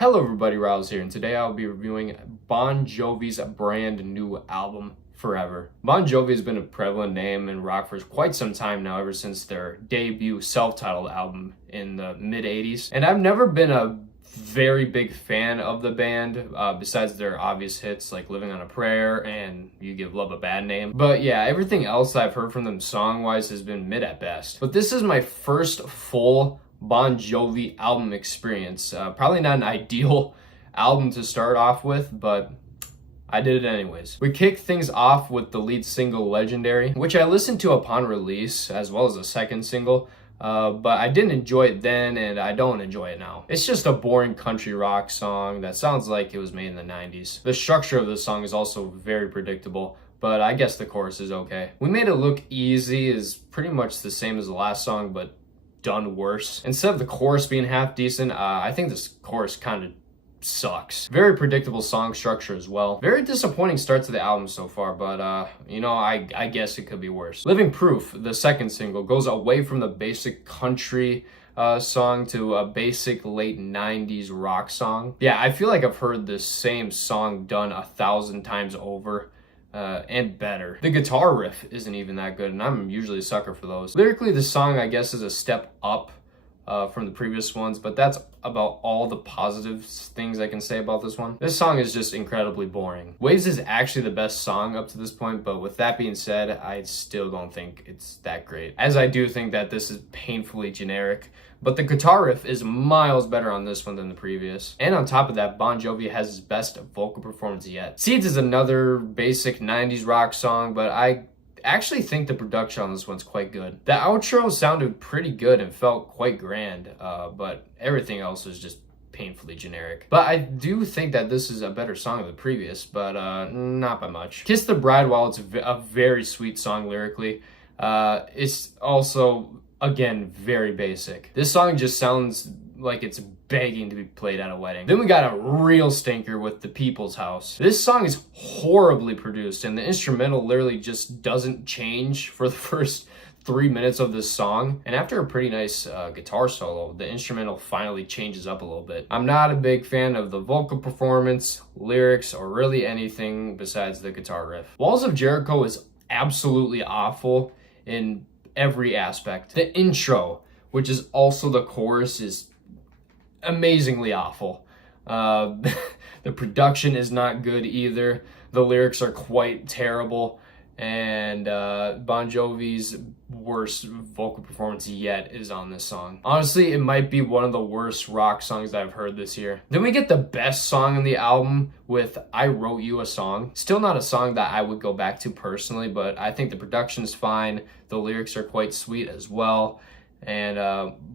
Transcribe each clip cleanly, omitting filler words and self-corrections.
Hello everybody, Rouse here, and today I'll be reviewing Bon Jovi's brand new album, Forever. Bon Jovi has been a prevalent name in rock for quite some time now, ever since their debut self-titled album in the mid-80s. And I've never been a very big fan of the band, besides their obvious hits like Living on a Prayer and You Give Love a Bad Name. But yeah, everything else I've heard from them song-wise has been mid at best. But this is my first full Bon Jovi album experience. Probably not an ideal album to start off with, but I did it anyways. We kick things off with the lead single Legendary, which I listened to upon release, as well as the second single, but I didn't enjoy it then and I don't enjoy it now. It's just a boring country rock song that sounds like it was made in the 90s. The structure of the song is also very predictable, but I guess the chorus is okay. We Made It Look Easy is pretty much the same as the last song, but done worse. Instead of the chorus being half decent, I think this chorus kind of sucks. Very predictable song structure as well. Very disappointing start to the album so far, but I guess it could be worse. Living Proof, the second single, goes away from the basic country song to a basic late 90s rock song. Yeah, I feel like I've heard this same song done 1,000 times over. And better. The guitar riff isn't even that good, and I'm usually a sucker for those. Lyrically, the song, I guess, is a step up from the previous ones, but that's about all the positive things I can say about this one. This song is just incredibly boring. Waves is actually the best song up to this point, but with that being said, I still don't think it's that great, as I do think that this is painfully generic. But the guitar riff is miles better on this one than the previous. And on top of that, Bon Jovi has his best vocal performance yet. Seeds is another basic 90s rock song, but I actually think the production on this one's quite good. The outro sounded pretty good and felt quite grand, but everything else was just painfully generic. But I do think that this is a better song than the previous, but not by much. Kiss the Bride, while it's a very sweet song lyrically, it's also, again, very basic. This song just sounds like it's begging to be played at a wedding. Then we got a real stinker with The People's House. This song is horribly produced, and the instrumental literally just doesn't change for the first 3 minutes of this song. And after a pretty nice guitar solo, the instrumental finally changes up a little bit. I'm not a big fan of the vocal performance, lyrics, or really anything besides the guitar riff. Walls of Jericho is absolutely awful in every aspect. The intro, which is also the chorus, is amazingly awful. The production is not good either. The lyrics are quite terrible, and Bon Jovi's worst vocal performance yet is on this song. Honestly, it might be one of the worst rock songs that I've heard this year. Then we get the best song in the album with I Wrote You a Song. Still not a song that I would go back to personally, but I think the production's fine. The lyrics are quite sweet as well. And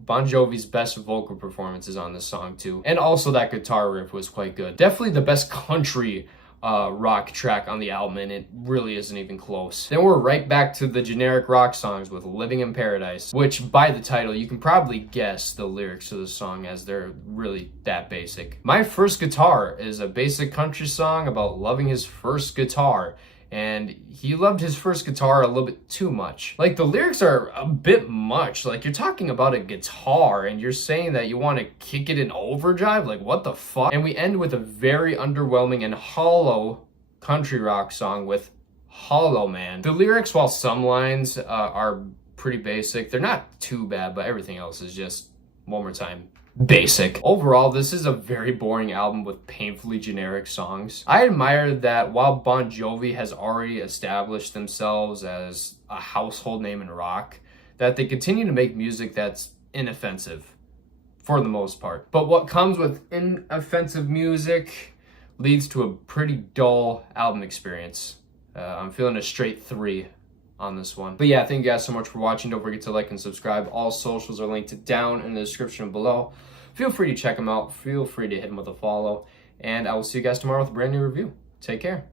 Bon Jovi's best vocal performance is on this song too. And also that guitar riff was quite good. Definitely the best country rock track on the album, and it really isn't even close. Then we're right back to the generic rock songs with Living in Paradise, which by the title you can probably guess the lyrics to the song, as they're really that basic. My First Guitar is a basic country song about loving his first guitar, and he loved his first guitar a little bit too much. Like, the lyrics are a bit much. Like, you're talking about a guitar and you're saying that you want to kick it in overdrive? Like, what the fuck? And we end with a very underwhelming and hollow country rock song with Hollow Man. The lyrics, while some lines are pretty basic, they're not too bad, but everything else is just, one more time, basic. Overall, this is a very boring album with painfully generic songs. I admire that while Bon Jovi has already established themselves as a household name in rock, that they continue to make music that's inoffensive for the most part. But what comes with inoffensive music leads to a pretty dull album experience. I'm feeling a straight 3 on this one. But yeah, thank you guys so much for watching. Don't forget to like and subscribe. All socials are linked down in the description below. Feel free to check them out. Feel free to hit them with a follow. And I will see you guys tomorrow with a brand new review. Take care.